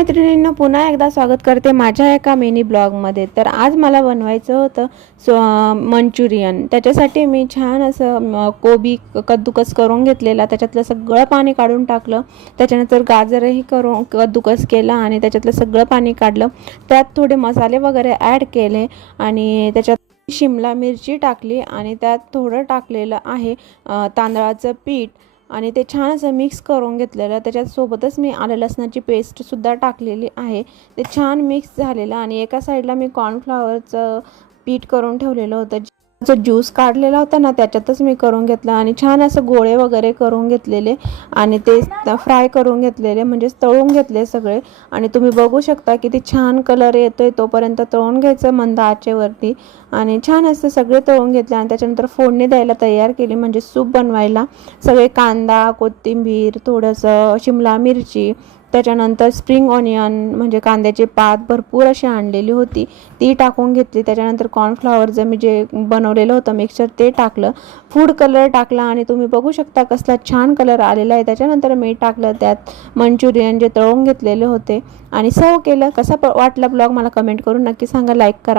मैत्रिणींना पुन्हा एकदा स्वागत करते माझ्या एका मिनी ब्लॉगमध्ये। तर आज मला बनवायचं होतं मंचुरियन। त्याच्यासाठी मी छान असं कोबी कद्दूकस करून घेतलेला, त्याच्यातलं सगळं पाणी काढून टाकलं। त्याच्यानंतर गाजरही करून कद्दूकस केला आणि त्याच्यातलं सगळं पाणी काढलं। त्यात थोडे मसाले वगैरे ॲड केले आणि त्याच्यात शिमला मिरची टाकली आणि त्यात थोडं टाकलेलं आहे तांदळाचं पीठ आणि ते छान असं मिक्स करून घेतलेलं। त्याच्यासोबतच मी आलं लसणाची पेस्टसुद्धा टाकलेली आहे। ते छान मिक्स झालेलं आणि एका साईडला मी कॉर्नफ्लॉवरचं पीठ करून ठेवलेलं होतं। जो ज्यूस काढलेला होता ना त्याच्यातच मी करून घेतला आणि छान असं गोळे वगैरे करून घेतलेले आणि ते फ्राय करून घेतलेले, म्हणजे तळून घेतले सगळे। आणि तुम्ही बघू शकता किती छान कलर येतोय, तोपर्यंत तळून घ्यायचं मंद आचेवरती आणि छान असं सगळे तळून घेतले। आणि त्याच्यानंतर फोडणी द्यायला तयार केली, म्हणजे सूप बनवायला सगळे कांदा, कोथिंबीर, थोडंसं शिमला मिरची, त्याच्यानंतर स्प्रिंग ऑनियन म्हणजे कांद्याचे पात भरपूर अशी आणलेली होती ती टाकून घेतली। त्याच्यानंतर कॉर्नफ्लॉवरचं मी जे बनवलेलं होतं मिक्सचर ते टाकलं, फूड कलर टाकला आणि तुम्ही बघू शकता कसला छान कलर आलेला आहे। त्याच्यानंतर मी टाकलं त्यात मंचुरियन जे तळून घेतलेले होते आणि सर्व केलं। कसा वाटला ब्लॉग मला कमेंट करून नक्की सांगा, लाईक करा।